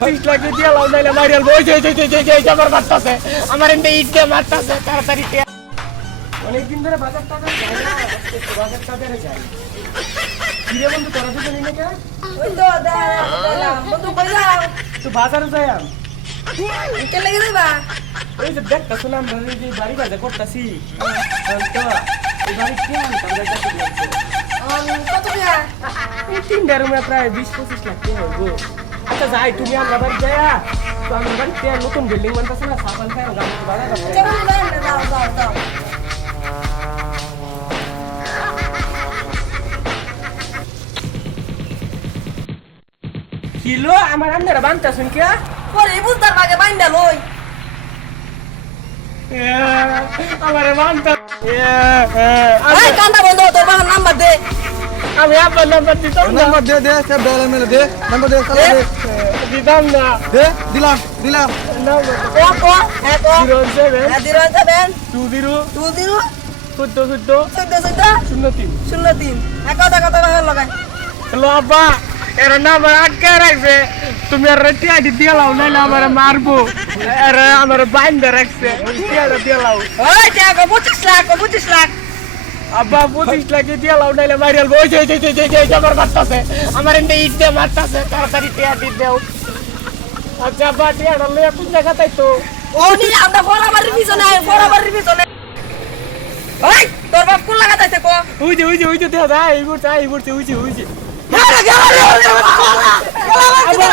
লাগে দিয়া লাউ নাইলে মারিয়াল বই আমার মারতাছে আমার এন্ডে ইট দিয়ে মারতাছে তাড়াতাড়ি অনেকদিন ধরে বাজার টাকা যায় না একটু বাজার টাকা যায় কিরে বন্ধু তোরা তো জানি না কে ওই তো দাদা বন্ধু কই যাও তো বাজারে যাই আমি কে লাগে যাবা ওই যে দেখতা শুনলাম ধরে যে বাড়ি বাজার করতাছি তো এই বাড়ি কি আনতাম যাইতাছি কত টাকা এই তিনটা রুমে প্রায় 20-25 লাখ টাকা হইব আচ্ছা যাই তুমি আমরা বাড়ি যাইয়া তো আমরা বাড়িতে নতুন বিল্ডিং বানতাছে না সাবান খাই গাড়ি বাজার চলো যাও যাও যাও কিলো আমার আপনারা বানতাছেন কে পরে বুঝতার ভাগে বাইন্দা লই আমারে বানতা এই কান্দা বন্ধ তোর বাবার নাম্বার দে আমি আপনার নাম্বার দিতাম না नंबर दे दे सब डाल मेरे दे नंबर दे साला दे দিতাম না दे दिलाम दिलाम কো কো হ্যাঁ কো 07 হ্যাঁ দিরন যাবেন 20 তুই দিরু 14 14 03 এক কথা কথা লাগাই হ্যালো আব্বা এর নাম আটকে রাখছে তুমি আর রেটি আইডি দিয়ে লাও না আমার মারবো এর আমার বাইন্দা রাখছে দিয়ে লাও ওই টাকা 25 লাখ আব্বা 25 লাখ দিয়ে লাও নাইলে মারিয়াল বই আমার মারতাছে আমার এন্ডে ইট দিয়ে মারতাছে তাড়াতাড়ি টিয়া দি দেও আচ্ছা আব্বা টিয়া লইয়া কোন জায়গা তাই তো ও নি আমরা বরাবরের পিছনে ওই তোর বাপ কোন লাগাইছে কো ওই যে দেখা যায় এই করছে উইছে আরে গেল আব্বা